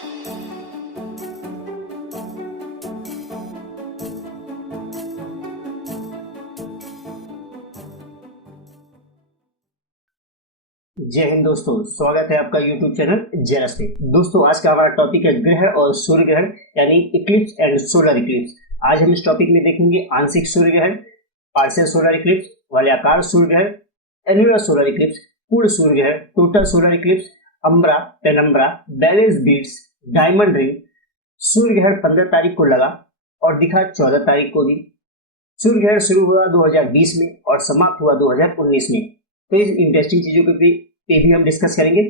जय हिंद दोस्तों, स्वागत है आपका YouTube चैनल जेरस पे। दोस्तों आज का हमारा टॉपिक है ग्रहण और सूर्य ग्रहण यानी इक्लिप्स एंड सोलर इक्लिप्स। आज हम इस टॉपिक में देखेंगे आंशिक सूर्य ग्रहण, पार्शियल सोलर इक्लिप्स, वलयाकार सूर्य ग्रहण, एन्युलर सोलर इक्लिप्स, पूर्ण सूर्य ग्रहण, total solar eclipse, umbra, penumbra, Baily's beads, diamond ring. सूर्य ग्रहण 15 तारीख को लगा और दिखा 14 तारीख को भी। सूर्य ग्रहण शुरू हुआ 2020 में और समाप्त हुआ 2019 में। तो इस इंटरेस्टिंग चीजों पे भी हम डिस्कस करेंगे।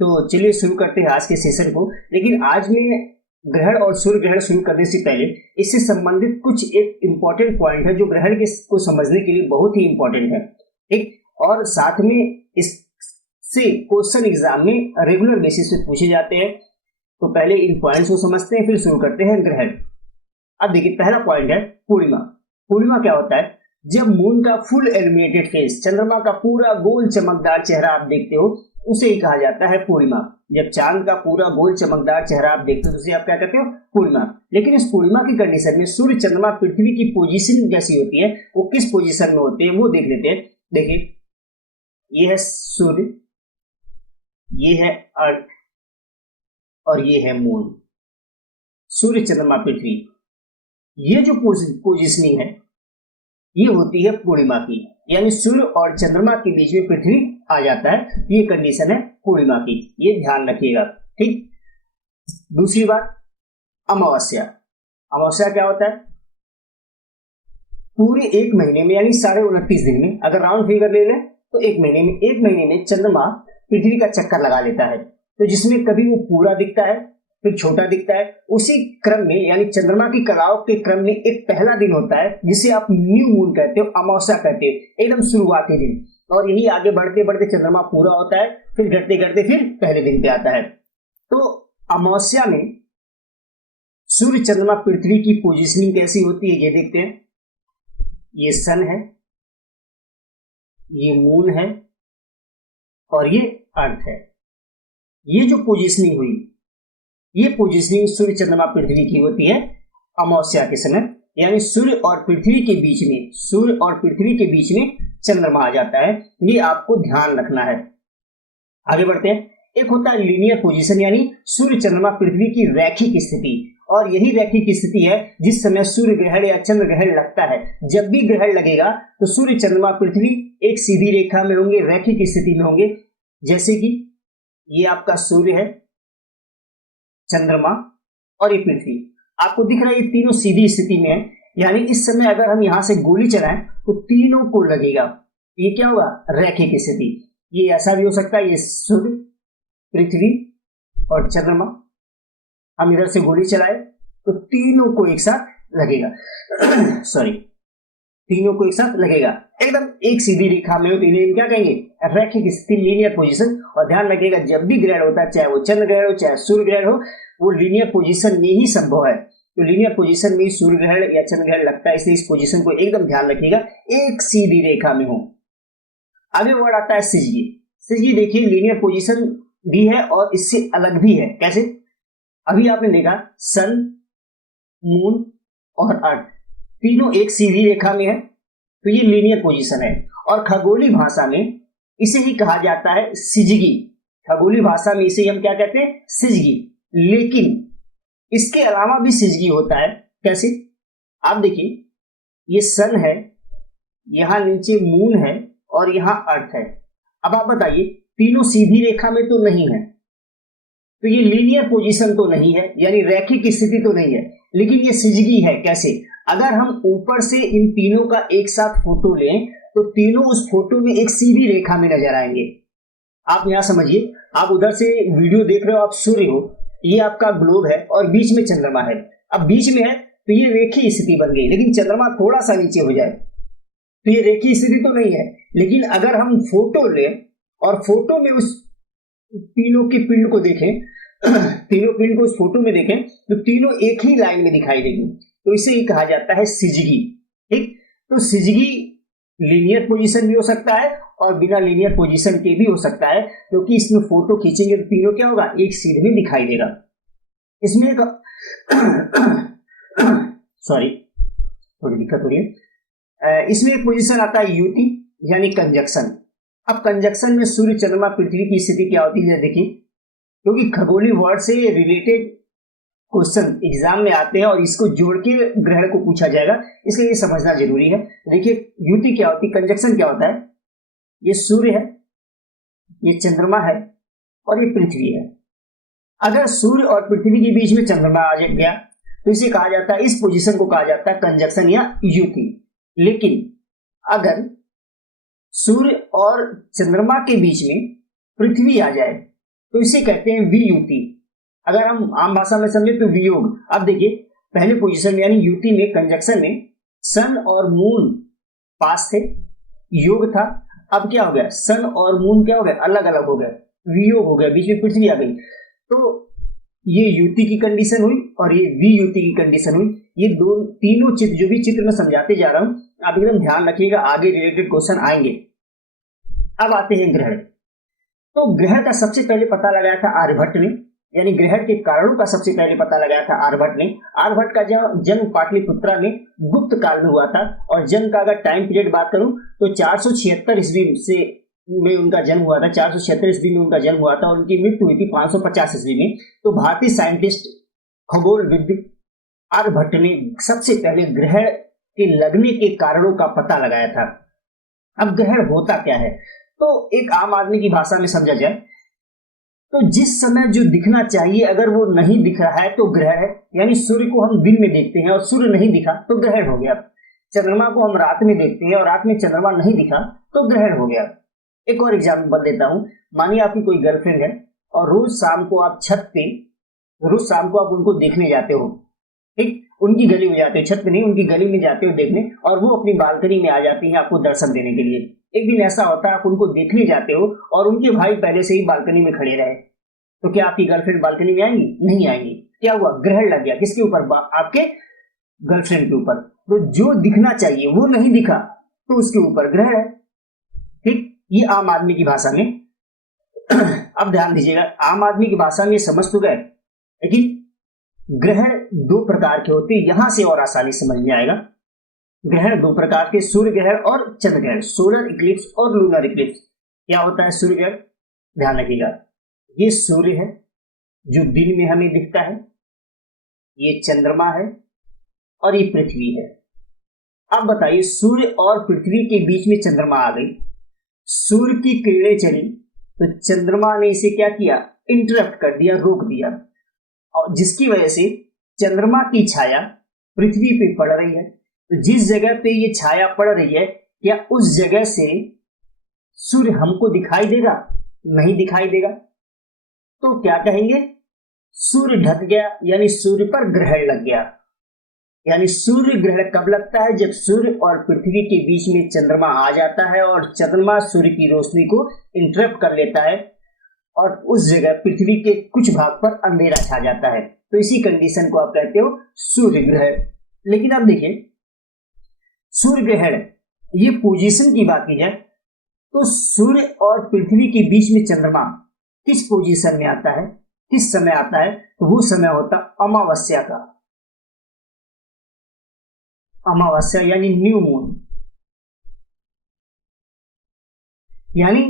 तो चलिए शुरू करते हैं आज के सेशन को। लेकिन आज में ग्रहण और सूर्य ग्रहण शुरू करने से पहले इससे संबंधित कुछ एक इम्पोर्टेंट पॉइंट है जो ग्रहण के को समझने के लिए बहुत ही इम्पोर्टेंट है, ठीक। और साथ में इससे क्वेश्चन एग्जाम में रेगुलर बेसिस पे पूछे जाते हैं। तो पहले इन पॉइंट्स को समझते हैं, फिर शुरू करते हैं ग्रहण। अब देखिए पहला पॉइंट है पूर्णिमा। पूर्णिमा क्या होता है? जब मून का फुल इल्यूमिनेटेड फेस, चंद्रमा का पूरा गोल चमकदार चेहरा आप देखते हो, उसे ही कहा जाता है पूर्णिमा। जब चांद का पूरा गोल चमकदार चेहरा आप देखते हो तो उसे आप क्या कहते हो? पूर्णिमा। लेकिन इस पूर्णिमा की कंडीशन में सूर्य, चंद्रमा, पृथ्वी की पोजीशन कैसी होती है, वो किस पोजीशन में होते हैं वो देख लेते हैं। देखिए ये है सूर्य, ये है अर्थ और ये है मून। सूर्य, चंद्रमा, पृथ्वी, ये जो पोजीशनिंग है ये होती है पूर्णिमा की, यानी सूर्य और चंद्रमा के बीच में पृथ्वी आ जाता है। ये कंडीशन है पूर्णिमा की, ये ध्यान रखिएगा, ठीक। दूसरी बात अमावस्या। अमावस्या क्या होता है? पूरे एक महीने में यानी 29.5 दिन में, अगर राउंड फिगर ले लें तो एक महीने में चंद्रमा पृथ्वी का चक्कर लगा लेता है। तो जिसमें कभी वो पूरा दिखता है, फिर छोटा दिखता है। उसी क्रम में यानी चंद्रमा की कलाओं के क्रम में एक पहला दिन होता है जिसे आप न्यू मून कहते हो, अमावस्या कहते हो, एकदम शुरुआती दिन। और यही आगे बढ़ते बढ़ते चंद्रमा पूरा होता है, फिर घटते घटते फिर पहले दिन पे आता है। तो अमावस्या में सूर्य, चंद्रमा, पृथ्वी की पोजीशनिंग कैसी होती है ये देखते हैं। ये सन है, ये मून है और ये अर्थ है। ये जो पोजीशनिंग हुई, ये पोजीशनिंग सूर्य, चंद्रमा, पृथ्वी की होती है अमावस्या के समय। यानी सूर्य और पृथ्वी के बीच में चंद्रमा आ जाता है। ये आपको ध्यान रखना है। आगे बढ़ते हैं। एक होता है लीनियर पोजीशन, यानी सूर्य, चंद्रमा, पृथ्वी की रैखिक स्थिति। और यही रैखिक स्थिति है जिस समय सूर्य ग्रहण या चंद्र ग्रहण लगता है। जब भी ग्रहण लगेगा तो सूर्य, चंद्रमा, पृथ्वी एक सीधी रेखा में होंगे, रैखिक स्थिति में होंगे। जैसे कि ये आपका सूर्य है, चंद्रमा और ये पृथ्वी आपको दिख रहा है, ये तीनों सीधी स्थिति में है। यानी इस समय अगर हम यहां से गोली चलाएं तो तीनों को लगेगा। ये क्या होगा? रैखिक स्थिति। ये ऐसा भी हो सकता है, ये सूर्य, पृथ्वी और चंद्रमा, हम इधर से गोली चलाए तो तीनों को एक साथ लगेगा तीनों को एक साथ लगेगा, एकदम एक सीधी रेखा में हो। तो इन्हें क्या कहेंगे? रैखिक स्थिति, लीनियर पोजीशन। और ध्यान रखिएगा जब भी ग्रहण होता है, चाहे वो चंद्र ग्रहण हो चाहे सूर्य ग्रहण हो, वो लीनियर पोजीशन में ही संभव है। तो लीनियर पोजीशन में ही सूर्य ग्रहण या चंद्र ग्रहण लगता है, इसलिए इस पोजीशन को एकदम ध्यान रखिएगा, एक सीधी रेखा में हो। आगे वर्ड आता है सिजगी। सिजगी देखिए लीनियर पोजीशन भी है और इससे अलग भी है। कैसे? अभी आपने देखा सन, मून और अर्थ तीनों एक सीधी रेखा में है, तो ये लीनियर पोजीशन है। और खगोलीय भाषा में इसे ही कहा जाता है सिजगी। खगोलीय भाषा में इसे हम क्या कहते हैं? सिजगी। लेकिन इसके अलावा भी सिजगी होता है। कैसे? आप देखिए ये सन है, यहां नीचे मून है और यहां अर्थ है। अब आप बताइए तीनों सीधी रेखा में तो नहीं है, तो ये लीनियर पोजीशन तो नहीं है, यानी रैखिक स्थिति तो नहीं है, लेकिन ये सिजगी है। कैसे? अगर हम ऊपर से इन तीनों का एक साथ फोटो लें तो तीनों उस फोटो में एक सीधी रेखा में नजर आएंगे। आप यहां समझिए, आप उधर से वीडियो देख रहे हो, आप सूर्य हो, ये आपका ग्लोब है और बीच में चंद्रमा है। अब बीच में है तो ये रेखीय स्थिति बन गई, लेकिन चंद्रमा थोड़ा सा नीचे हो जाए तो ये रेखीय स्थिति तो नहीं है। लेकिन अगर हम फोटो लें और फोटो में उस तीनों के पिंड को देखें तीनों पिंड को उस फोटो में देखें तो तीनों एक ही लाइन में दिखाई देंगे, तो इसे ही कहा जाता है सिजगी, ठीक। तो सिजगी लीनियर पोजीशन भी हो सकता है और बिना लीनियर पोजीशन के भी हो सकता है, क्योंकि इसमें फोटो खींचेंगे तो तीनों क्या होगा? एक सीध में दिखाई देगा। इसमें एक सॉरी थोड़ी दिक्कत हो रही है। इसमें एक पोजीशन आता है युति यानी कंजक्शन। अब कंजक्शन में सूर्य चंद्रमा पृथ्वी की स्थिति क्या होती है देखिए, क्योंकि खगोलीय वर्ड से रिलेटेड क्वेश्चन एग्जाम में आते हैं और इसको जोड़ के ग्रहण को पूछा जाएगा, इसलिए ये समझना जरूरी है। देखिए युति क्या होती है, कंजक्शन क्या होता है, ये सूर्य है, ये चंद्रमा है और ये पृथ्वी है। अगर सूर्य और पृथ्वी के बीच में चंद्रमा आ गया तो इसे कहा जाता है, इस पोजीशन को कहा जाता है कंजक्शन या युति। लेकिन अगर सूर्य और चंद्रमा के बीच में पृथ्वी आ जाए तो इसे कहते हैं वियुति। अगर हम आम भाषा में समझे तो वियोग। अब देखिए पहले पोजीशन में यानी युति में, कंजक्शन में सन और मून पास थे, योग था। अब क्या हो गया, सन और मून क्या हो गया, अलग अलग हो गए, वियोग हो गया, बीच में पृथ्वी आ गई। तो ये युति की कंडीशन हुई और ये वियुति की कंडीशन हुई। ये दो तीनों चित्र जो भी चित्र में समझाते जा रहा हूं आप एकदम ध्यान रखिएगा, आगे रिलेटेड क्वेश्चन आएंगे। अब आते हैं ग्रहण। तो ग्रहण का सबसे पहले पता लगाया था आर्यभट्ट ने, यानी ग्रहण के कारणों का सबसे पहले पता लगाया था आर्यभट्ट ने। आर्यभट्ट का जन्म पाटलिपुत्रा में गुप्त काल में हुआ था और जन्म का अगर टाइम पीरियड बात करूं तो 476 ईस्वी से में उनका जन्म हुआ था, 476 ईस्वी में उनका जन्म हुआ था और उनकी मृत्यु हुई थी 550 ईस्वी में। तो भारतीय साइंटिस्ट खगोलविद आर्यभट्ट ने सबसे पहले ग्रहण के लगने के कारणों का पता लगाया था। अब ग्रहण होता क्या है, तो एक आम आदमी की भाषा में समझा जाए तो जिस समय जो दिखना चाहिए अगर वो नहीं दिख रहा है तो ग्रहण है। यानी सूर्य को हम दिन में देखते हैं और सूर्य नहीं दिखा तो ग्रहण हो गया। चंद्रमा को हम रात में देखते हैं और रात में चंद्रमा नहीं दिखा तो ग्रहण हो गया। एक और एग्जाम्पल देता हूं, मानिए आपकी कोई गर्लफ्रेंड है और रोज शाम को आप छत पे, रोज शाम को आप उनको देखने जाते हो, ठीक, उनकी गली में जाते हो, छत पे नहीं उनकी गली में जाते हो देखने, और वो अपनी बालकनी में आ जाती है आपको दर्शन देने के लिए। एक दिन ऐसा होता है आप उनको देखने जाते हो और उनके भाई पहले से ही बालकनी में खड़े रहे, तो क्या आपकी गर्लफ्रेंड बालकनी में आएंगी? नहीं आएंगी। क्या हुआ, ग्रहण लग गया। किसके ऊपर? आपके गर्लफ्रेंड के ऊपर। तो जो दिखना चाहिए वो नहीं दिखा तो उसके ऊपर ग्रहण है, ठीक। ये आम आदमी की भाषा में अब ध्यान दीजिएगा, आम आदमी की भाषा में समझ तो गए, लेकिन ग्रहण दो प्रकार के होते हैं, यहां से और आसानी समझ में आएगा। ग्रहण दो प्रकार के, सूर्य ग्रहण और चंद्र ग्रहण, सोलर इक्लिप्स और लूनर इक्लिप्स। क्या होता है सूर्य ग्रहण? ध्यान रखिएगा, ये सूर्य है जो दिन में हमें दिखता है, ये चंद्रमा है और ये पृथ्वी है। अब बताइए सूर्य और पृथ्वी के बीच में चंद्रमा आ गई, सूर्य की किरणें चली तो चंद्रमा ने इसे क्या किया? इंटरप्ट कर दिया, रोक दिया, और जिसकी वजह से चंद्रमा की छाया पृथ्वी पे पड़ रही है। तो जिस जगह पे ये छाया पड़ रही है क्या उस जगह से सूर्य हमको दिखाई देगा? नहीं दिखाई देगा। तो क्या कहेंगे? सूर्य ढक गया, यानी सूर्य पर ग्रहण लग गया। यानी सूर्य ग्रहण कब लगता है? जब सूर्य और पृथ्वी के बीच में चंद्रमा आ जाता है और चंद्रमा सूर्य की रोशनी को इंटरप्ट कर लेता है और उस जगह पृथ्वी के कुछ भाग पर अंधेरा छा जाता है। तो इसी कंडीशन को आप कहते हो सूर्य ग्रहण। लेकिन अब देखिए, सूर्य ग्रहण ये पोजीशन की बात की जाए तो सूर्य और पृथ्वी के बीच में चंद्रमा किस पोजीशन में आता है, किस समय आता है? तो वो समय होता अमावस्या का। अमावस्या यानी न्यू मून, यानी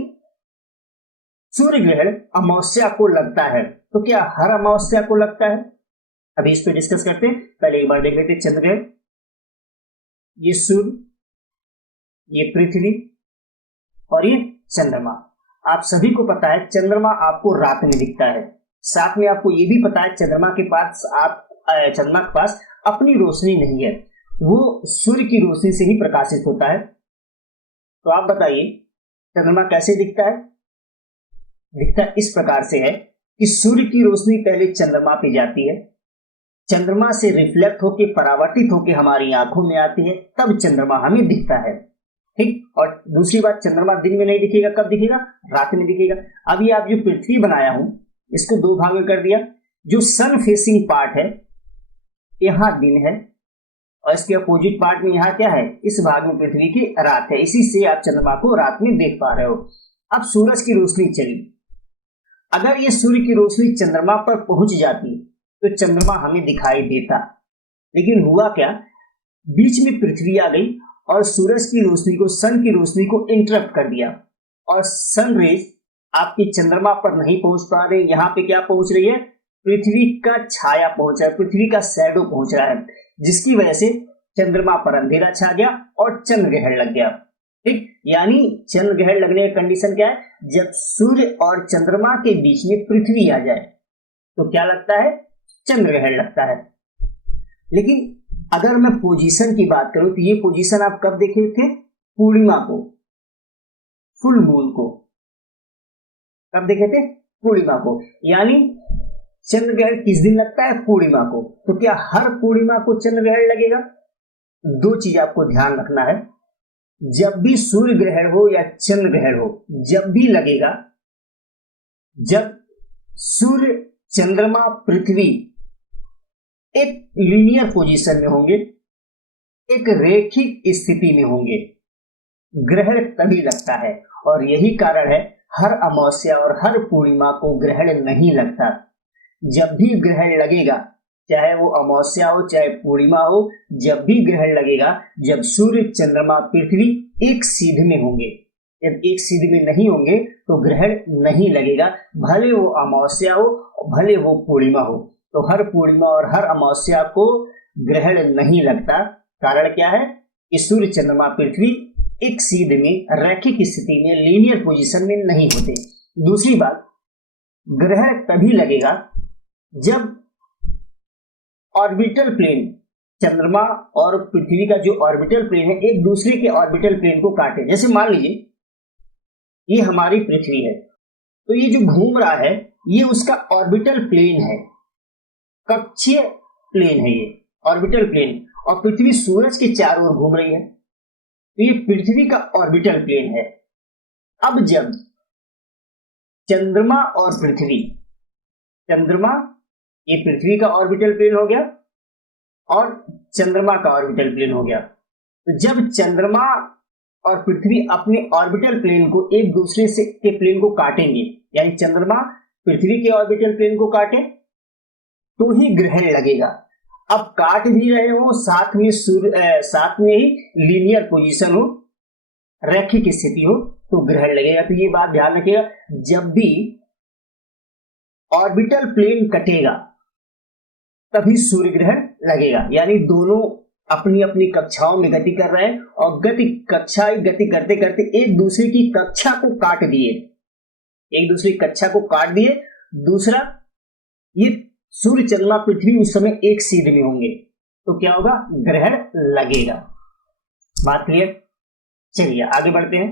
सूर्य ग्रहण अमावस्या को लगता है। तो क्या हर अमावस्या को लगता है? अभी इस पे डिस्कस करते हैं। पहले एक बार देख लेते हैं चंद्र ग्रहण। ये सूर्य, ये पृथ्वी और ये चंद्रमा। आप सभी को पता है चंद्रमा आपको रात में दिखता है। साथ में आपको ये भी पता है चंद्रमा के पास अपनी रोशनी नहीं है, वो सूर्य की रोशनी से ही प्रकाशित होता है। तो आप बताइए चंद्रमा कैसे दिखता है? दिखता इस प्रकार से है कि सूर्य की रोशनी पहले चंद्रमा पे जाती है, चंद्रमा से रिफ्लेक्ट होकर परावर्तित होकर हमारी आंखों में आती है, तब चंद्रमा हमें दिखता है, ठीक। और दूसरी बात, चंद्रमा दिन में नहीं दिखेगा, कब दिखेगा? रात में दिखेगा। अभी आप जो पृथ्वी बनाया हूं इसको दो भाग में कर दिया। जो सन फेसिंग पार्ट है यहां दिन है और इसके अपोजिट पार्ट में यहाँ क्या है? इस भाग में पृथ्वी की रात है। इसी से आप चंद्रमा को रात में देख पा रहे हो। अब सूरज की रोशनी चली, अगर ये सूर्य की रोशनी चंद्रमा पर पहुंच जाती तो चंद्रमा हमें दिखाई देता। लेकिन हुआ क्या, बीच में पृथ्वी आ गई और सूरज की रोशनी को, सन की रोशनी को इंटरप्ट कर दिया और सन रेज आपके चंद्रमा पर नहीं पहुंच पा रहे। यहाँ पे क्या पहुंच रही है, पृथ्वी का छाया पहुंच रहा है, पृथ्वी का शैडो पहुंच रहा है, जिसकी वजह से चंद्रमा पर अंधेरा छा गया और चंद्र ग्रहण लग गया। ठीक, यानी चंद्र ग्रहण लगने का कंडीशन क्या है, जब सूर्य और चंद्रमा के बीच में पृथ्वी आ जाए तो क्या लगता है, चंद्र ग्रहण लगता है। लेकिन अगर मैं पोजीशन की बात करूं तो ये पोजीशन आप कब देखे थे, पूर्णिमा को, फुल मून को, कब देखे थे, पूर्णिमा को। यानी चंद्र ग्रहण किस दिन लगता है, पूर्णिमा को। तो क्या हर पूर्णिमा को चंद्र ग्रहण लगेगा? दो चीज आपको ध्यान रखना है, जब भी सूर्य ग्रहण हो या चंद्र ग्रहण हो, जब भी लगेगा, जब सूर्य, चंद्रमा, पृथ्वी एक लीनियर पोजीशन में होंगे, एक रेखिक स्थिति में होंगे, ग्रहण तभी लगता है। और यही कारण है हर अमावस्या और हर पूर्णिमा को ग्रहण नहीं लगता। जब भी ग्रहण लगेगा, चाहे वो अमावस्या हो चाहे पूर्णिमा हो, जब भी ग्रहण लगेगा जब सूर्य, चंद्रमा, पृथ्वी एक सीध में होंगे। जब एक सीध में नहीं होंगे तो ग्रहण नहीं लगेगा, भले वो अमावस्या हो भले वो पूर्णिमा हो। तो हर पूर्णिमा और हर अमावस्या को ग्रहण नहीं लगता। कारण क्या है कि सूर्य, चंद्रमा, पृथ्वी एक सीध में, रैखिक स्थिति में, लीनियर पोजीशन में नहीं होते। दूसरी बात, ग्रहण तभी लगेगा जब ऑर्बिटल प्लेन, चंद्रमा और पृथ्वी का जो ऑर्बिटल प्लेन है, एक दूसरे के ऑर्बिटल प्लेन को काटे। जैसे मान लीजिए ये हमारी पृथ्वी है, तो ये जो घूम रहा है ये उसका ऑर्बिटल प्लेन है, कक्षीय प्लेन है ये ऑर्बिटल प्लेन, और पृथ्वी सूरज के चारों ओर घूम रही है, तो ये पृथ्वी का ऑर्बिटल प्लेन है। अब जब चंद्रमा और पृथ्वी, चंद्रमा ये पृथ्वी का ऑर्बिटल प्लेन हो गया और चंद्रमा का ऑर्बिटल प्लेन हो गया, तो जब चंद्रमा और पृथ्वी अपने ऑर्बिटल प्लेन को एक दूसरे से के प्लेन को काटेंगे, यानी चंद्रमा पृथ्वी के ऑर्बिटल प्लेन को काटे तो ही ग्रहण लगेगा। अब काट भी रहे हो, साथ में सूर्य, साथ में ही लीनियर पोजीशन हो, रैखिक स्थिति हो, तो ग्रहण लगेगा। तो ये बात ध्यान रखिएगा, जब भी ऑर्बिटल प्लेन कटेगा तभी सूर्य ग्रहण लगेगा। यानी दोनों अपनी अपनी कक्षाओं में गति कर रहे हैं और गति करते करते एक दूसरे की कक्षा को काट दिए, एक दूसरी कक्षा को काट दिए। दूसरा, ये सूर्य, चंद्रमा, पृथ्वी उस समय एक सीध में होंगे, तो क्या होगा, ग्रहण लगेगा। बात क्लियर? चलिए आगे बढ़ते हैं।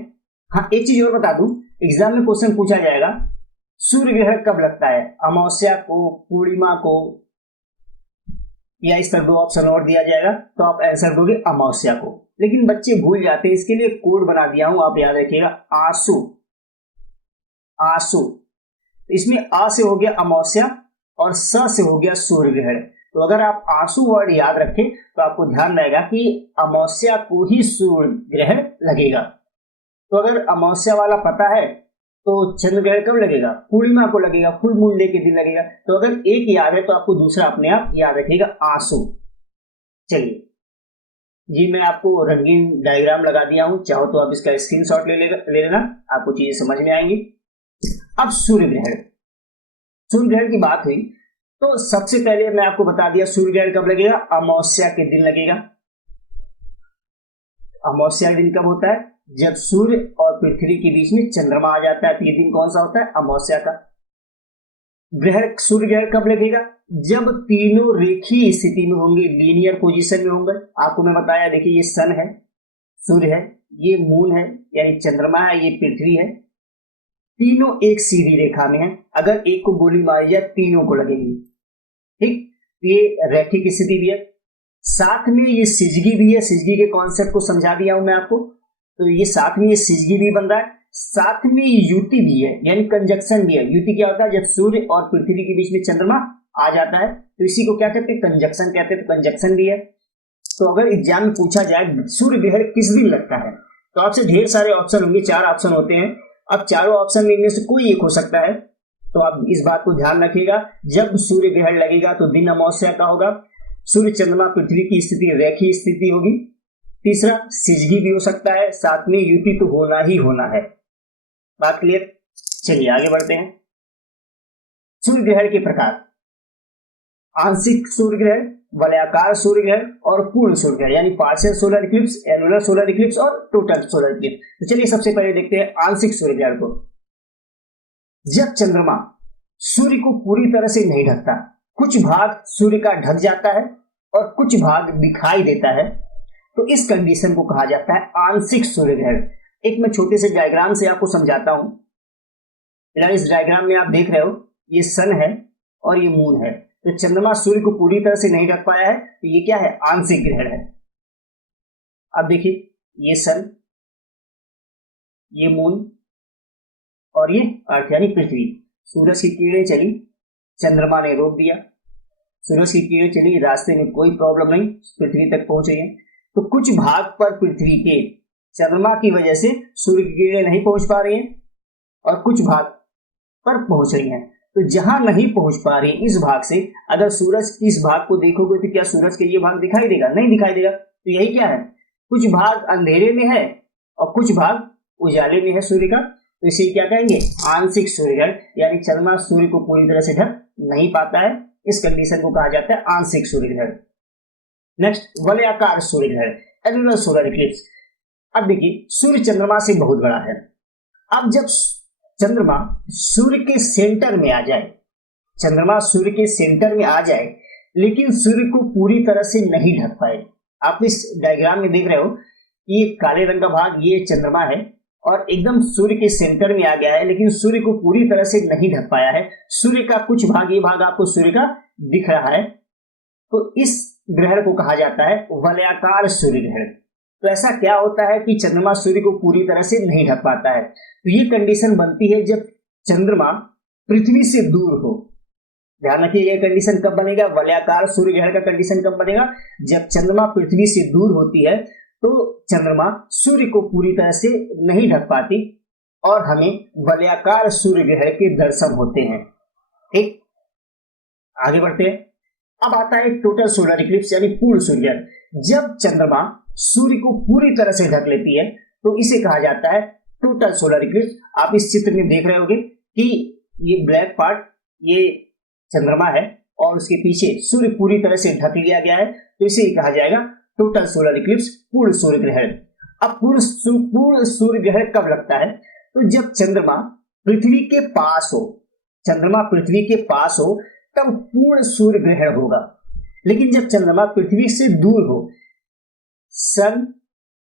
हाँ, एक चीज और बता दूं, एग्जाम में क्वेश्चन पूछा जाएगा सूर्य ग्रहण कब लगता है, अमावस्या को, पूर्णिमा को, या इस तरह दो ऑप्शन और दिया जाएगा, तो आप आंसर दोगे अमावस्या को। लेकिन बच्चे भूल जाते हैं, इसके लिए कोड बना दिया हूं, आप याद रखिएगा, आंसू। आंसू, इसमें आ से हो गया अमावस्या और स से हो गया सूर्य ग्रहण। तो अगर आप आंसू वर्ड याद रखें तो आपको ध्यान रहेगा कि अमावस्या को ही सूर्य ग्रहण लगेगा। तो अगर अमावस्या वाला पता है तो चंद्र ग्रहण कब लगेगा, पूर्णिमा को लगेगा, फुल मून डे के दिन लगेगा। तो अगर एक याद है तो आपको दूसरा अपने आप याद रखिएगा, आंसू। चलिए जी, मैं आपको रंगीन डायग्राम लगा दिया हूं, चाहो तो आप इसका स्क्रीनशॉट ले लेना, आपको चीजें समझ में आएंगी। अब सूर्य ग्रहण, सूर्य ग्रहण की बात हुई तो सबसे पहले मैं आपको बता दिया सूर्य ग्रहण कब लगेगा, अमावस्या के दिन लगेगा। अमावस्या के दिन कब होता है, जब सूर्य और पृथ्वी के बीच में चंद्रमा आ जाता है, तो ये दिन कौन सा होता है, अमावस्या का। ग्रहण, सूर्य ग्रहण कब लगेगा, जब तीनों रेखीय स्थिति में होंगे, लीनियर पोजीशन में होंगे। आपको मैं बताया, देखिए ये सन है, सूर्य है, ये मून है यानी चंद्रमा है, ये पृथ्वी है, तीनों एक सीधी रेखा में है। अगर एक को गोली मारी जाए तीनों को लगेगी, ठीक। ये रैखिक स्थिति भी है, साथ में ये सिजगी भी है। सिजगी के कॉन्सेप्ट को समझा दिया हूं मैं आपको, तो ये साथ में ये सिजगी भी बन रहा है, साथ में युति भी है यानी कंजक्शन भी है। युति क्या होता है, जब सूर्य और पृथ्वी के बीच में चंद्रमा आ जाता है तो इसी को क्या कहते हैं, कंजक्शन कहते हैं, तो कंजक्शन भी है। तो अगर एग्जाम में पूछा जाए सूर्य ग्रहण किस दिन लगता है, तो आपसे ढेर सारे ऑप्शन होंगे, 4 ऑप्शन होते हैं। अब चारों ऑप्शन में इनमें से कोई एक हो सकता है, तो आप इस बात को ध्यान रखिएगा, जब सूर्य ग्रहण लगेगा तो दिन अमावस्या का होगा, सूर्य चंद्रमा पृथ्वी की स्थिति रेखीय स्थिति होगी, तीसरा सिजगी भी हो सकता है, साथ में युति तो होना ही होना है। बात क्लियर? चलिए आगे बढ़ते हैं। सूर्य ग्रहण के प्रकार, आंशिक सूर्य ग्रहण, वलयाकार सूर्य ग्रहण और पूर्ण सूर्य ग्रहण, यानी partial solar Eclipse, annular solar Eclipse और टोटल सोलर इक्लिप्स। तो चलिए सबसे पहले देखते हैं आंशिक सूर्य ग्रहण को। जब चंद्रमा सूर्य को पूरी तरह से नहीं ढकता, कुछ भाग सूर्य का ढक जाता है और कुछ भाग दिखाई देता है, तो इस कंडीशन को कहा जाता है आंशिक सूर्य ग्रहण। एक मैं छोटे से डायग्राम से आपको समझाता हूं। फिलहाल इस डायग्राम में आप देख रहे हो, ये सन है और ये मून है। तो चंद्रमा सूर्य को पूरी तरह से नहीं ढक पाया है, तो ये क्या है? आंशिक ग्रहण है। अब देखिए, ये सन, ये मून और ये अर्थ यानी पृथ्वी। सूरज की किरणें चली, चंद्रमा ने रोक दिया, सूरज की किरणें चली, रास्ते में कोई प्रॉब्लम नहीं, पृथ्वी तक पहुंच रही है। तो कुछ भाग पर पृथ्वी के चंद्रमा की वजह से सूर्य की किरणें नहीं पहुंच पा रही हैं और कुछ भाग पर पहुंच रही हैं। तो जहां नहीं पहुंच पा रही इस भाग से, अगर सूरज की इस भाग को देखोगे तो क्या सूरज के ये भाग दिखाई देगा? नहीं दिखाई देगा। तो यही क्या है, कुछ भाग अंधेरे में है और कुछ भाग उजाले में है सूर्य का। तो इसे क्या कहेंगे? आंशिक सूर्य ग्रहण, यानी चंद्रमा सूर्य को पूरी तरह से ढक नहीं पाता है। इस कंडीशन को कहा जाता है आंशिक सूर्य ग्रहण। नेक्स्ट, वलयाकार सूर्य ग्रहण, एनुलर सोलर इक्लिप्स। अब देखिए, सूर्य चंद्रमा से बहुत बड़ा है। अब जब चंद्रमा सूर्य के सेंटर में आ जाए, चंद्रमा सूर्य के सेंटर में आ जाए लेकिन सूर्य को पूरी तरह से नहीं ढक पाए। आप इस डायग्राम में देख रहे हो, ये काले रंग का भाग ये चंद्रमा है और एकदम सूर्य के सेंटर में आ गया है, लेकिन सूर्य को पूरी तरह से नहीं ढक पाया है। सूर्य का कुछ भाग, ये भाग आपको सूर्य का दिख रहा है, तो इस ग्रहण को कहा जाता है वलयाकार सूर्य ग्रहण। तो ऐसा क्या होता है कि चंद्रमा सूर्य को पूरी तरह से नहीं ढक पाता है? तो ये कंडीशन बनती है जब चंद्रमा पृथ्वी से दूर हो। ध्यान रखिए, ये कंडीशन कब बनेगा? वलयाकार सूर्य ग्रहण का कंडीशन कब बनेगा? जब चंद्रमा पृथ्वी से दूर होती है, तो चंद्रमा सूर्य को पूरी तरह से नहीं ढक पाती और हमें वलयाकार सूर्य ग्रहण के दर्शन होते हैं। ठीक, आगे बढ़ते हैं। अब आता है टोटल सोलर इक्लिप्स, यानी पूर्ण सूर्य ग्रहण। जब चंद्रमा सूर्य को पूरी तरह से ढक लेती है तो इसे कहा जाता है टोटल सोलर इक्लिप्स। आप इस चित्र में देख रहे होंगे कि ये ब्लैक पार्ट ये चंद्रमा है और उसके पीछे सूर्य पूरी तरह से ढक लिया गया है, तो इसे कहा जाएगा टोटल सोलर इक्लिप्स, पूर्ण सूर्य ग्रहण। अब पूर्ण सूर्य ग्रहण कब लगता है? तो जब चंद्रमा पृथ्वी के पास हो, चंद्रमा पृथ्वी के पास हो तब पूर्ण सूर्य ग्रहण होगा। लेकिन जब चंद्रमा पृथ्वी से दूर हो, सन,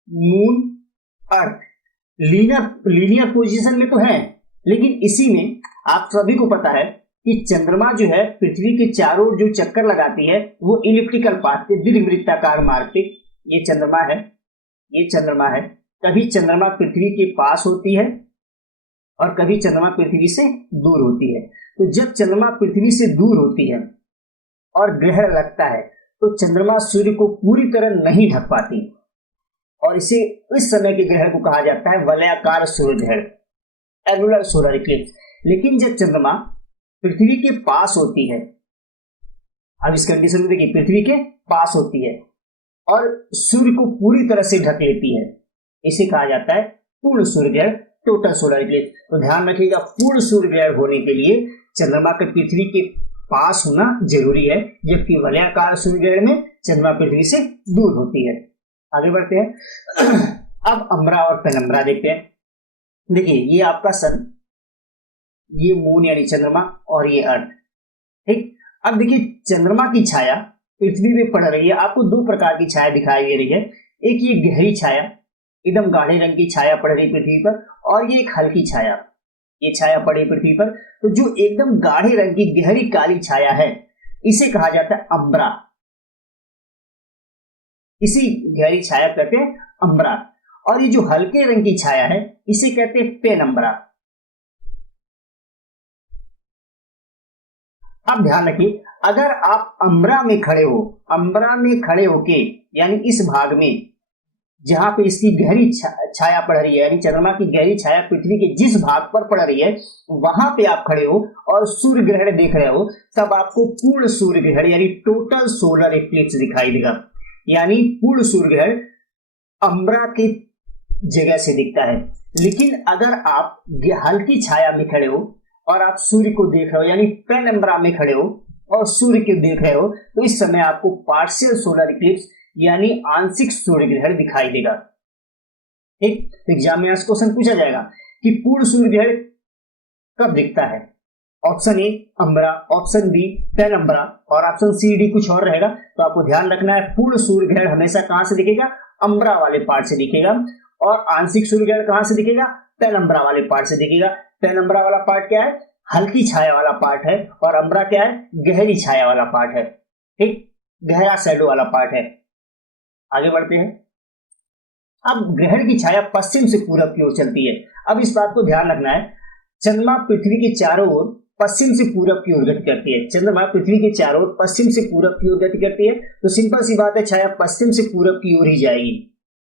मून, अर्थ लीनियर पोजीशन में तो है, लेकिन इसी में आप सभी को पता है कि चंद्रमा जो है पृथ्वी के चारों ओर जो चक्कर लगाती है वो इलिप्टिकल पाथ पे, दीर्घवृत्ताकार मार्ग पे ये चंद्रमा है, ये चंद्रमा है। कभी चंद्रमा पृथ्वी के पास होती है और कभी चंद्रमा पृथ्वी से दूर होती है। तो जब चंद्रमा पृथ्वी से दूर होती है और ग्रहण लगता है तो चंद्रमा सूर्य को पूरी तरह नहीं ढक पाती और इसे इस समय के ग्रहण को कहा जाता है वलयाकार सूर्य ग्रहण, एनुलर सोलर इक्लिप्स। लेकिन जब चंद्रमा पृथ्वी के पास होती है, अब इस कंडीशन में देखिए, पृथ्वी के पास होती है और सूर्य को पूरी तरह से ढक लेती है, इसे कहा जाता है पूर्ण सूर्य ग्रहण, टोटल सोलर इक्लिप्स। तो ध्यान रखिएगा, पूर्ण सूर्य ग्रहण होने के लिए चंद्रमा का पृथ्वी के पास होना जरूरी है, जबकि वलयाकार सूर्य ग्रहण में चंद्रमा पृथ्वी से दूर होती है। आगे बढ़ते हैं। अब अम्बरा और पेनम्बरा देखते हैं। देखिए, ये आपका सन, ये मून यानी चंद्रमा और ये अर्थ। ठीक, अब देखिए चंद्रमा की छाया पृथ्वी पे पड़ रही है। आपको दो प्रकार की छाया दिखाई दे रही है। एक ये गहरी छाया, एकदम गाढ़े रंग की छाया पड़ रही पृथ्वी पर, और ये एक हल्की छाया, ये छाया पड़ी पृथ्वी पर। तो जो एकदम गाढ़े रंग की गहरी काली छाया है इसे कहा जाता है अम्बरा। इसी गहरी छाया कहते हैं अम्बरा। और ये जो हल्के रंग की छाया है इसे कहते हैं पेनम्बरा। अब ध्यान रखिए, अगर आप अम्बरा में खड़े हो, अम्बरा में खड़े होके यानी इस भाग में जहां पे इसकी गहरी छाया पड़ रही है, यानी चंद्रमा की गहरी छाया पृथ्वी के जिस भाग पर पड़ रही है वहां पे आप खड़े हो और सूर्य ग्रहण देख रहे हो, तब आपको पूर्ण सूर्य ग्रहण यानी टोटल सोलर इक्लिप्स दिखाई देगा। यानी पूर्ण सूर्य ग्रहण अम्बरा की जगह से दिखता है। लेकिन अगर आप हल्की छाया में खड़े हो और आप सूर्य को देख रहे हो, यानी पेनम्बरा में खड़े हो और सूर्य को देख रहे हो, तो इस समय आपको पार्शियल सोलर इक्लिप्स यानी आंशिक सूर्य ग्रहण दिखाई देगा। ठीक, एग्जाम में आज क्वेश्चन पूछा जाएगा कि पूर्ण सूर्य ग्रहण कब दिखता है। ऑप्शन ए अम्बरा, ऑप्शन बी पेनम्बरा और ऑप्शन सी डी कुछ और रहेगा। तो आपको ध्यान रखना है, पूर्ण सूर्य ग्रहण हमेशा कहां से दिखेगा, अम्बरा वाले पार्ट से दिखेगा, और आंशिक सूर्य ग्रहण कहां से दिखेगा, पेनम्बरा वाले पार्ट से दिखेगा। पेनम्बरा वाला पार्ट क्या है, हल्की छाया वाला पार्ट है, और अम्बरा क्या है, गहरी छाया वाला पार्ट है। ठीक, गहरा शैडो वाला पार्ट है। आगे बढ़ते हैं। अब ग्रहण की छाया पश्चिम से पूरब की ओर चलती है। अब इस बात को ध्यान रखना है, चंद्रमा पृथ्वी के चारों ओर पश्चिम से पूरब की ओर गति करती है। चंद्रमा पृथ्वी के चारों ओर पश्चिम से पूरब की ओर गति करती है, तो सिंपल सी बात है, छाया पश्चिम से पूरब की ओर ही जाएगी।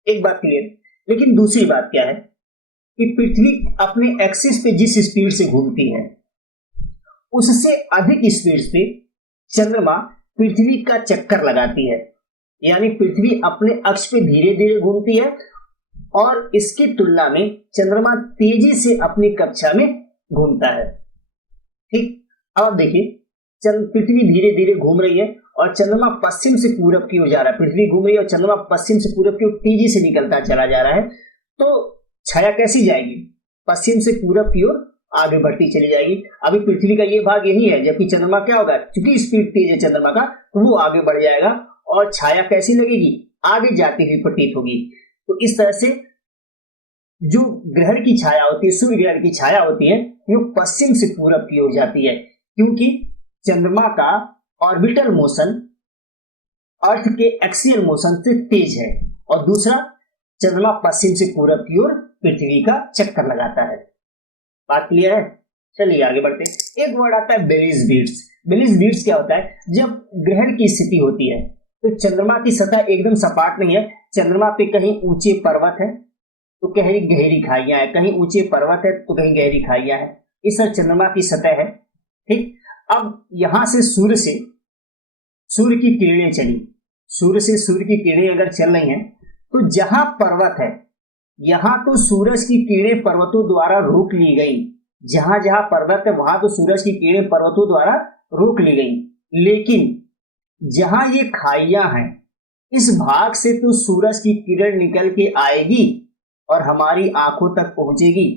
एक बात क्लियर। लेकिन दूसरी बात क्या है कि पृथ्वी अपने एक्सिस पे जिस स्पीड से घूमती है उससे अधिक स्पीड से चंद्रमा पृथ्वी का चक्कर लगाती है। यानी पृथ्वी अपने अक्ष पे धीरे धीरे घूमती है और इसकी तुलना में चंद्रमा तेजी से अपनी कक्षा में घूमता है। ठीक, अब देखिए, पृथ्वी धीरे धीरे घूम रही है और चंद्रमा पश्चिम से पूरब की ओर जा रहा है। पृथ्वी घूम रही है और चंद्रमा पश्चिम से पूरब की ओर तेजी से निकलता चला जा रहा है। तो छाया कैसी जाएगी, पश्चिम से पूरब की ओर आगे बढ़ती चली जाएगी। अभी पृथ्वी का ये भाग यही है, जबकि चंद्रमा क्या होगा, क्योंकि स्पीड तेज है चंद्रमा का, तो वो आगे बढ़ जाएगा और छाया कैसी लगेगी, आगे जाती हुई प्रतीत होगी। तो इस तरह से जो ग्रहण की छाया होती है, सूर्य ग्रहण की छाया होती है, वो पश्चिम से पूरब की ओर जाती है, क्योंकि चंद्रमा का ऑर्बिटल मोशन अर्थ के एक्सियल मोशन से तेज है, और दूसरा चंद्रमा पश्चिम से पूरब की ओर पृथ्वी का चक्कर लगाता है। बात क्लियर है? चलिए आगे बढ़ते हैं। एक वर्ड आता है बेलीज बीट्स। बेलीज बीट्स क्या होता है, जब ग्रहण की स्थिति होती है तो चंद्रमा की सतह एकदम सपाट नहीं है, चंद्रमा पे कहीं ऊंचे पर्वत है तो कहीं गहरी खाइयां है, कहीं ऊंचे पर्वत है तो कहीं गहरी खाइयां है। इस तरह चंद्रमा की सतह है। ठीक, अब यहां से सूर्य की किरणें चली, सूर्य से सूर्य की किरणें अगर चल रही हैं तो जहां पर्वत है यहां तो सूरज की किरणें पर्वतों द्वारा रोक ली गई। जहां जहां पर्वत है वहां तो सूरज की किरणें पर्वतों द्वारा रोक ली गई, लेकिन जहां ये खाइयां हैं इस भाग से तो सूरज की किरण निकल के आएगी और हमारी आंखों तक पहुंचेगी।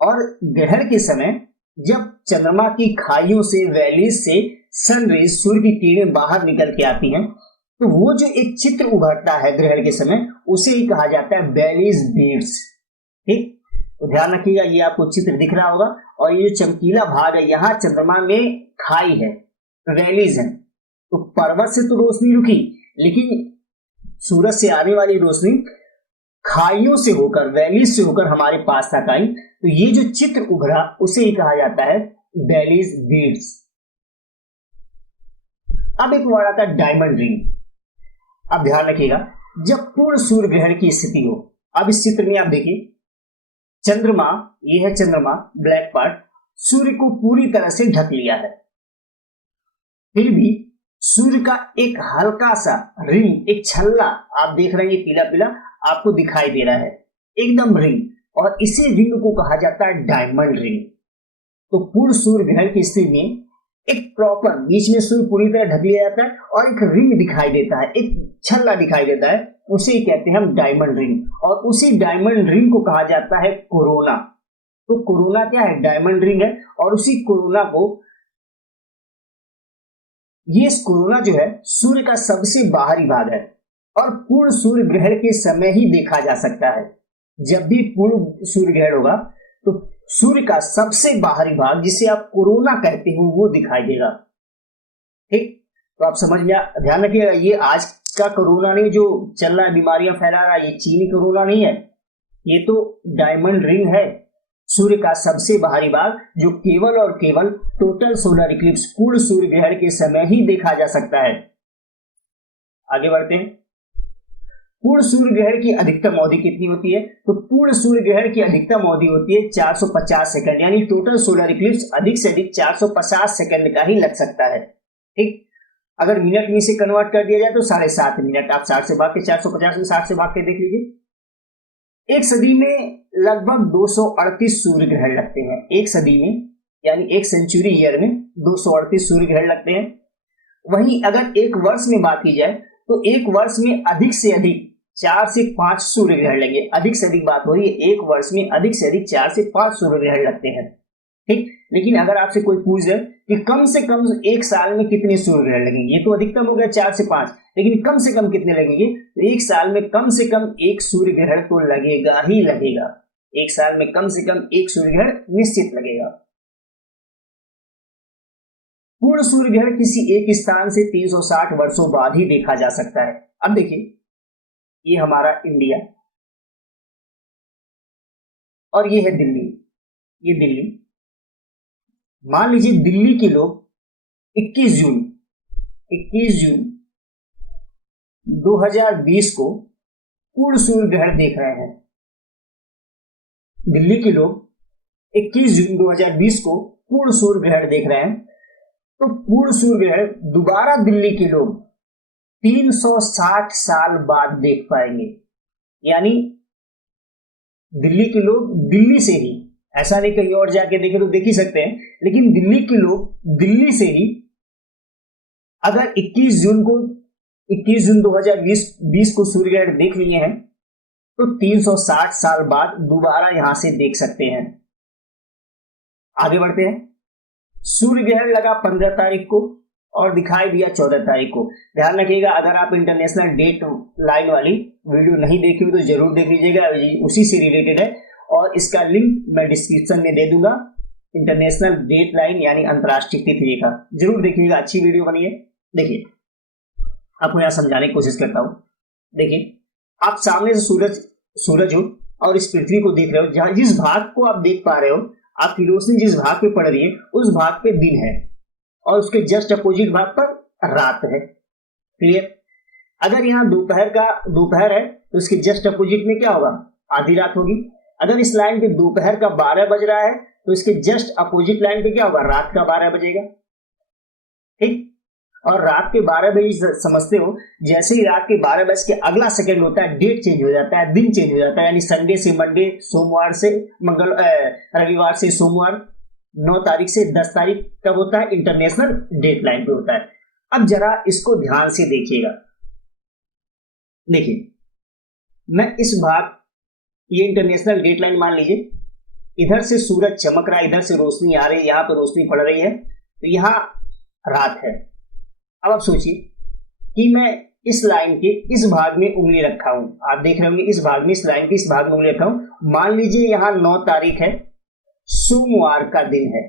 और ग्रहण के समय जब चंद्रमा की खाइयों से, वैलीज से सनरेज, सूर्य की किरणें बाहर निकल के आती हैं, तो वो जो एक चित्र उभरता है ग्रहण के समय, उसे ही कहा जाता है बेलीज बीट्स। ठीक, तो ध्यान रखिएगा, ये आपको चित्र दिख रहा होगा, और ये जो चमकीला भाग है यहाँ चंद्रमा में खाई है, वैलीज है। तो पर्वत से तो रोशनी रुकी, लेकिन सूरज से आने वाली रोशनी खाइयों से होकर, वैलीज से होकर हमारे पास तक आई। तो ये जो चित्र उभरा उसे ही कहा जाता है बेलीज बीट्स। अब एक वर्ड आता है डायमंड रिंग। अब ध्यान रखिएगा, जब पूर्ण सूर्य ग्रहण की स्थिति हो, अब इस चित्र में आप देखिए, चंद्रमा, ये है चंद्रमा, ब्लैक पार्ट, सूर्य को पूरी तरह से ढक लिया है, फिर भी सूर्य का एक हल्का सा रिंग, एक छल्ला आप देख रहे हैं, पीला पीला आपको दिखाई दे रहा है, एकदम रिंग, और इसी रिंग को कहा जाता है डायमंड रिंग। तो पूर्ण सूर्य ग्रहण की स्थिति में एक प्रॉपर बीच में सूर्य पूरी तरह ढक लिया जाता है और एक रिंग दिखाई देता है, एक छल्ला दिखाई देता है, उसे ही कहते हैं हम डायमंड रिंग। और उसी डायमंड रिंग को कहा जाता है कोरोना। तो कोरोना क्या है, डायमंड रिंग है, और उसी कोरोना को, ये कोरोना जो है सूर्य का सबसे बाहरी भाग है और पूर्ण सूर्य ग्रहण के समय ही देखा जा सकता है। जब भी पूर्ण सूर्य ग्रहण होगा तो सूर्य का सबसे बाहरी भाग, जिसे आप कोरोना कहते हो, वो दिखाई देगा। ठीक, तो आप समझ में, ध्यान रखिएगा, ये आज का कोरोना नहीं जो चल रहा है, बीमारियां फैला रहा है, ये चीनी कोरोना नहीं है, ये तो डायमंड रिंग है, सूर्य का सबसे बाहरी भाग, जो केवल और केवल टोटल सोलर इक्लिप्स, पूर्ण सूर्य ग्रहण के समय ही देखा जा सकता है। आगे बढ़ते हैं। पूर्ण सूर्य ग्रहण की अधिकतम अवधि कितनी होती है? तो पूर्ण सूर्य ग्रहण की अधिकतम अवधि होती है 450 सेकंड, यानी टोटल सोलर इक्लिप्स अधिक से अधिक 450 सेकंड का ही लग सकता है। ठीक, अगर मिनट में इसे कन्वर्ट कर दिया जाए तो 7.5 मिनट। आप 60 से भाग के 450 में 60 से भाग के देख लीजिए। एक सदी में लगभग 238 सूर्य ग्रहण लगते हैं। एक सदी में यानी एक सेंचुरी ईयर में 238 सूर्य ग्रहण लगते हैं। वहीं अगर एक वर्ष में बात की जाए तो एक वर्ष में अधिक से अधिक 4 से 5 सूर्य ग्रहण लगे। अधिक से अधिक बात हो रही है, एक वर्ष में अधिक से अधिक 4 से 5 सूर्य ग्रहण लगते हैं। ठीक, लेकिन अगर आपसे कोई पूछ जाए कि कम से कम एक साल में कितने सूर्य ग्रहण लगेंगे, ये तो अधिकतम हो गया 4 से 5, लेकिन कम से कम कितने लगेंगे? तो एक साल में कम से कम एक सूर्य ग्रहण तो लगेगा ही लगेगा। एक साल में कम से कम एक सूर्य ग्रहण निश्चित लगेगा। पूर्ण सूर्य ग्रहण किसी एक स्थान से 360 वर्षों बाद ही देखा जा सकता है। अब देखिए, ये हमारा इंडिया और ये है दिल्ली। ये दिल्ली, मान लीजिए दिल्ली के लोग 21 जून 2020 को पूर्ण सूर्य ग्रहण देख रहे हैं। दिल्ली के लोग 21 जून 2020 को पूर्ण सूर्य ग्रहण देख रहे हैं। तो पूर्ण सूर्य ग्रहण दोबारा दिल्ली के लोग 360 साल बाद देख पाएंगे। यानी दिल्ली के लोग दिल्ली से ही, ऐसा नहीं कहीं और जाके देखे तो देख ही सकते हैं, लेकिन दिल्ली के लोग दिल्ली से ही अगर 21 जून 2020 को सूर्य ग्रहण देख लिए हैं तो 360 साल बाद दोबारा यहां से देख सकते हैं। आगे बढ़ते हैं। सूर्य ग्रहण लगा 15 तारीख को और दिखाई दिया 14 तारीख को। ध्यान रखिएगा, अगर आप इंटरनेशनल डेट लाइन वाली वीडियो नहीं देखी हो तो जरूर देख लीजिएगा, उसी से रिलेटेड है और इसका लिंक मैं डिस्क्रिप्शन में दे दूंगा। इंटरनेशनल डेट लाइन यानी अंतरराष्ट्रीय तिथि रेखा, जरूर देखिएगा, अच्छी वीडियो बनी है। देखिए, आपको यहां समझाने की कोशिश करता हूं। देखिए, आप सामने से सूरज हो और इस पृथ्वी को देख रहे हो। जहां जिस भाग को आप देख पा रहे हो, आपकी रोशनी जिस भाग पे पड़ रही है उस भाग पे दिन है और उसके जस्ट अपोजिट भाग पर रात है। क्लियर? अगर यहाँ दोपहर है तो इसके जस्ट अपोजिट में क्या होगा? आधी रात होगी। अगर इस लाइन पे दोपहर का 12 बज रहा है तो इसके जस्ट अपोजिट लाइन पे क्या होगा? रात का 12 बजेगा। ठीक, और रात के 12 बजे समझते हो, जैसे ही रात के 12 बज के अगला सेकंड होता है, डेट चेंज हो जाता है, दिन चेंज हो जाता है। यानी संडे से मंडे, सोमवार से रविवार से सोमवार, 9 तारीख से 10 तारीख कब होता है? इंटरनेशनल डेट लाइन पे होता है। अब जरा इसको ध्यान से देखिएगा। देखिए, मैं इस भाग, ये इंटरनेशनल डेट लाइन मान लीजिए, इधर से सूरज चमक रहा है, इधर से रोशनी आ रही है, यहां पर रोशनी पड़ रही है, तो यहां रात है। अब आप सोचिए कि मैं इस लाइन के इस भाग में उंगली रखा हूं, आप देख रहे होंगे इस भाग में, इस लाइन के इस भाग में उंगली रखा हूं। मान लीजिए यहां 9 तारीख है, सोमवार का दिन है।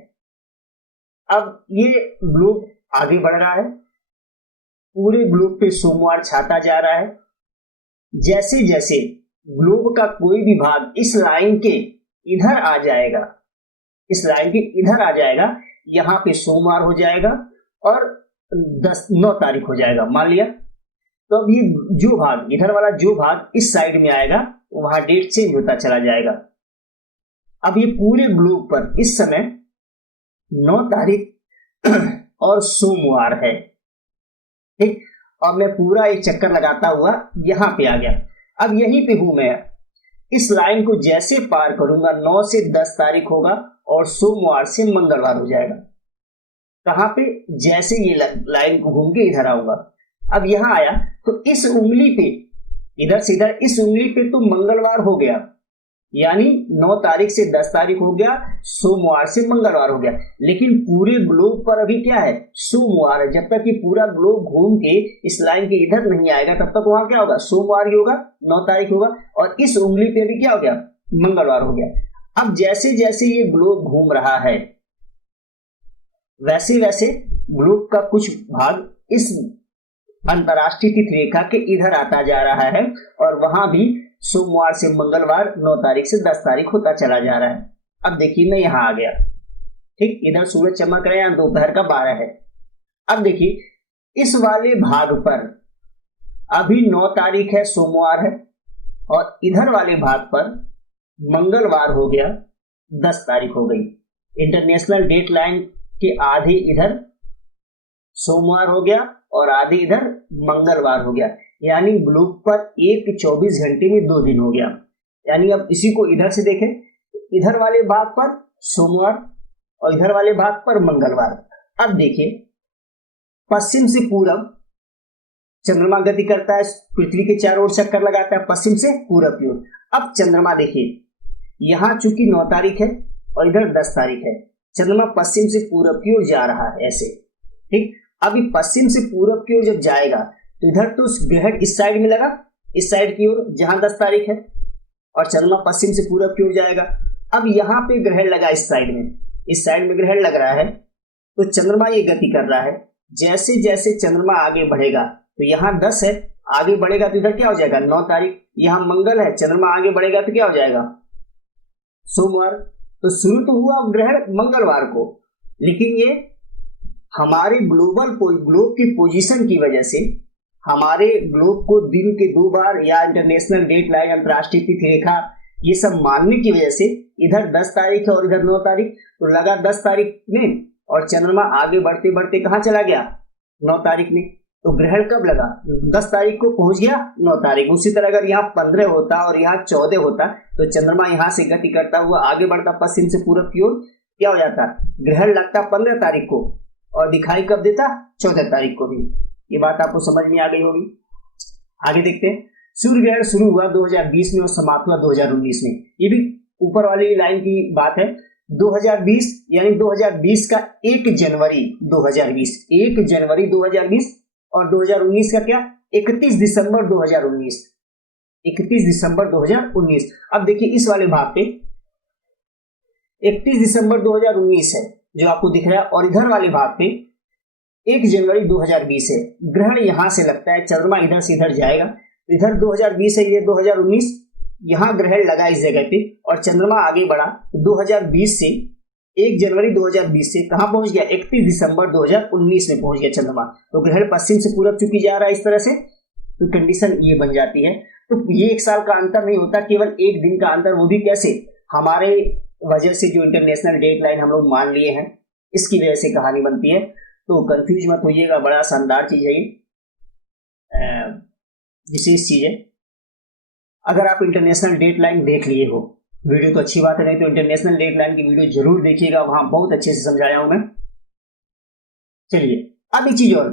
अब ये ग्लोब आगे बढ़ रहा है, पूरे ग्लोब पे सोमवार छाता जा रहा है। जैसे जैसे ग्लोब का कोई भी भाग इस लाइन के इधर आ जाएगा, इस लाइन के इधर आ जाएगा, यहां पे सोमवार हो जाएगा और 9 तारीख हो जाएगा, मान लिया। तो अब ये जो भाग इधर वाला, जो भाग इस साइड में आएगा, वहां डेट चेंज होता चला जाएगा। अब ये पूरे ग्लोब पर इस समय 9 तारीख और सोमवार है। ठीक, और मैं पूरा एक चक्कर लगाता हुआ यहां पे आ गया। अब यहीं पे हूं मैं, इस लाइन को जैसे पार करूंगा 9 से 10 तारीख होगा और सोमवार से मंगलवार हो जाएगा। कहां पे? जैसे ये लाइन को घूम के इधर आऊंगा। अब यहां आया तो इस उंगली पे, इधर से इधर इस उंगली पे तो मंगलवार हो गया, यानी 9 तारीख से 10 तारीख हो गया, सोमवार से मंगलवार हो गया। लेकिन पूरे ग्लोब पर अभी क्या है? सोमवार है। जब तक कि पूरा ग्लोब घूम के इस लाइन के इधर नहीं आएगा तब तक वहां क्या होगा? सोमवार ही होगा, 9 तारीख होगा, और इस उंगली पे भी क्या हो गया? मंगलवार हो गया। अब जैसे जैसे ये ग्लोब घूम रहा है, वैसे वैसे ग्लोब का कुछ भाग इस अंतरराष्ट्रीय तिथि रेखा के इधर आता जा रहा है और वहां भी सोमवार से मंगलवार, 9 तारीख से 10 तारीख होता चला जा रहा है। अब देखिए, मैं यहां आ गया। ठीक, इधर सूरज चमक रहा है, दोपहर का 12 है। अब देखिए, इस वाले भाग पर अभी 9 तारीख है, सोमवार है, और इधर वाले भाग पर मंगलवार हो गया, 10 तारीख हो गई। इंटरनेशनल डेट लाइन के आधे इधर सोमवार हो गया और आधे इधर मंगलवार हो गया, यानी ग्लोब पर एक 24 घंटे में 2 दिन हो गया। यानी अब इसी को इधर से देखें, इधर वाले भाग पर सोमवार और इधर वाले भाग पर मंगलवार। अब देखिए, पश्चिम से पूरब चंद्रमा गति करता है, पृथ्वी के चारों ओर चक्कर लगाता है, पश्चिम से पूरब की ओर। अब चंद्रमा देखिए, यहां चूंकि 9 तारीख है और इधर 10 तारीख है, चंद्रमा पश्चिम से पूरब की ओर जा रहा है ऐसे, ठीक। अभी पश्चिम से पूरब की ओर जब जाएगा तो इधर तो ग्रहण इस साइड में लगा, इस साइड की ओर जहां 10 तारीख है, और चंद्रमा पश्चिम से पूरब की ओर जाएगा। अब यहाँ पे ग्रहण लगा इस साइड में, इस साइड में ग्रहण लग रहा है, तो चंद्रमा ये गति कर रहा है। जैसे जैसे चंद्रमा आगे बढ़ेगा, तो यहाँ 10 है, आगे बढ़ेगा तो इधर क्या हो जाएगा 9 तारीख, यहाँ मंगल है, चंद्रमा आगे बढ़ेगा तो क्या हो जाएगा सोमवार। तो शुरू तो हुआ ग्रहण मंगलवार को, लेकिन ये हमारे ग्लोब की पोजीशन की वजह से, हमारे ग्लोब को दिन के 2 बार या इंटरनेशनल डेट लाइन, अंतरराष्ट्रीय तिथि रेखा, ये सब मानने की वजह से इधर 10 तारीख है और इधर 9 तारीख, तो लगा 10 तारीख में, और चंद्रमा आगे बढ़ते बढ़ते कहां चला गया 9 तारीख में। तो ग्रहण कब लगा 10 तारीख को, पहुंच गया 9 तारीख। उसी तरह अगर यहाँ 15 होता और यहाँ 14 होता, तो चंद्रमा यहाँ से गति करता हुआ आगे बढ़ता पश्चिम से पूरब की ओर, क्या हो जाता, ग्रहण लगता 15 तारीख को और दिखाई कब देता 14 तारीख को भी। ये बात आपको समझ में आ गई होगी। आगे देखते हैं, सूर्य ग्रहण शुरू हुआ 2020 में और समाप्त हुआ 2019 में। ये भी ऊपर वाली लाइन की बात है। 2020 यानी 2020 का 1 जनवरी 2020, 1 जनवरी 2020, और 2019 का क्या 31 दिसंबर 2019, 31 दिसंबर 2019। अब देखिए इस वाले भाग पे 31 दिसंबर 2019 है जो आपको दिख रहा है, और इधर वाले भाग पे 1 जनवरी 2020 है। ग्रहण यहां से लगता है, चंद्रमा इधर से इधर जाएगा, इधर 2020 है, ये 2019, यहां ग्रहण लगा इस जगह पे, और चंद्रमा आगे बढ़ा 2020 से 1 जनवरी 2020 से कहां पहुंच गया 31 दिसंबर 2019 में पहुंच गया चंद्रमा। तो ग्रहण पश्चिम से पूरब चुकी जा रहा है इस तरह से, तो कंडीशन ये बन जाती है। तो ये 1 साल का अंतर नहीं होता, केवल 1 दिन का अंतर, वो भी कैसे, हमारे वजह से जो इंटरनेशनल डेट लाइन हम लोग मान लिए हैं, इसकी वजह से कहानी बनती है। तो कंफ्यूज मत होइएगा, बड़ा शानदार चीज है ये, विशेष चीज है। अगर आप इंटरनेशनल डेट लाइन देख लिए हो वीडियो तो अच्छी बात है, नहीं तो इंटरनेशनल डेट लाइन की वीडियो जरूर देखिएगा, वहां बहुत अच्छे से समझाया हूं मैं। चलिए अब एक चीज और,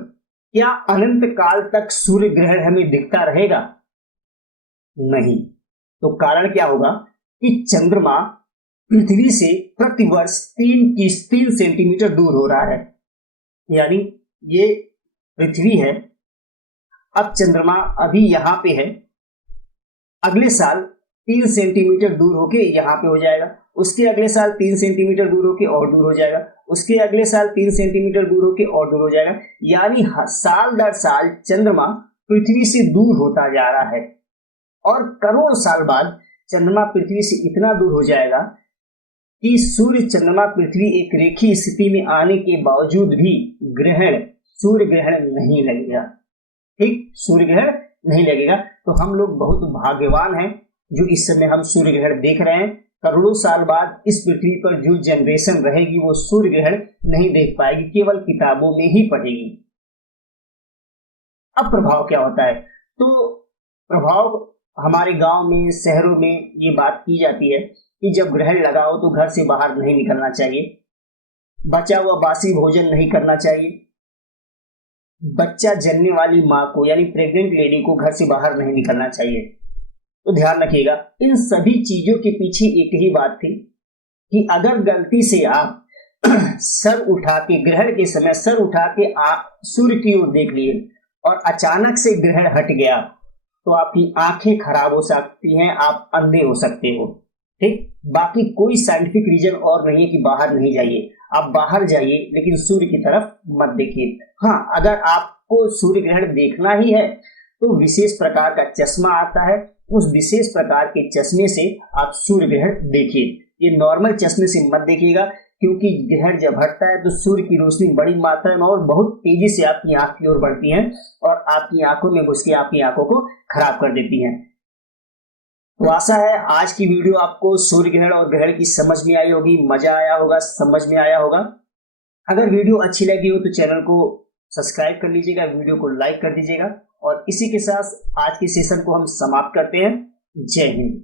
क्या अनंत काल तक सूर्य ग्रहण हमें दिखता रहेगा? नहीं। तो कारण क्या होगा कि चंद्रमा पृथ्वी से प्रतिवर्ष 3 सेंटीमीटर दूर हो रहा है। यानी ये पृथ्वी है, अब चंद्रमा अभी यहां पे है, अगले साल 3 सेंटीमीटर दूर होके यहां पे हो जाएगा, उसके अगले साल 3 सेंटीमीटर दूर होके और दूर हो जाएगा, उसके अगले साल 3 सेंटीमीटर दूर होके और दूर हो जाएगा। यानी साल दर साल चंद्रमा पृथ्वी से दूर होता जा रहा है, और करोड़ों साल बाद चंद्रमा पृथ्वी से इतना दूर हो जाएगा कि सूर्य चंद्रमा पृथ्वी एक रेखीय स्थिति में आने के बावजूद भी सूर्य ग्रहण नहीं लगेगा। ठीक, सूर्य ग्रहण नहीं लगेगा। तो हम लोग बहुत भाग्यवान हैं जो इस समय हम सूर्य ग्रहण देख रहे हैं। करोड़ों साल बाद इस पृथ्वी पर जो जनरेशन रहेगी वो सूर्य ग्रहण नहीं देख पाएगी, केवल किताबों में ही पढ़ेगी। अब प्रभाव क्या होता है? तो प्रभाव हमारे गांव में, शहरों में ये बात की जाती है कि जब ग्रहण लगाओ तो घर से बाहर नहीं निकलना चाहिए, बचा हुआ बासी भोजन नहीं करना चाहिए, बच्चा जनने वाली माँ को यानी प्रेग्नेंट लेडी को घर से बाहर नहीं निकलना चाहिए। तो ध्यान रखिएगा, इन सभी चीजों के पीछे एक ही बात थी कि अगर गलती से आप सर उठा के ग्रहण के समय सर उठा के आप सूर्य की ओर देख लिए और अचानक से ग्रहण हट गया तो आपकी आंखें खराब हो सकती हैं, आप अंधे हो सकते हो। ठीक, बाकी कोई साइंटिफिक रीजन और नहीं है कि बाहर नहीं जाइए, आप बाहर जाइए लेकिन सूर्य की तरफ मत देखिए। हाँ, अगर आपको सूर्य ग्रहण देखना ही है तो विशेष प्रकार का चश्मा आता है, उस विशेष प्रकार के चश्मे से आप सूर्य ग्रहण देखिए। ये नॉर्मल चश्मे से मत देखिएगा, क्योंकि ग्रहण जब हटता है तो सूर्य की रोशनी बड़ी मात्रा में और बहुत तेजी से आपकी आंख की ओर बढ़ती है और आपकी आंखों में घुस के आपकी आंखों को खराब कर देती है। तो आशा है आज की वीडियो आपको सूर्य ग्रहण और ग्रहण की समझ में आई होगी, मजा आया होगा, समझ में आया होगा। अगर वीडियो अच्छी लगी हो तो चैनल को सब्सक्राइब कर लीजिएगा, वीडियो को लाइक कर दीजिएगा और इसी के साथ आज के सेशन को हम समाप्त करते हैं। जय हिंद।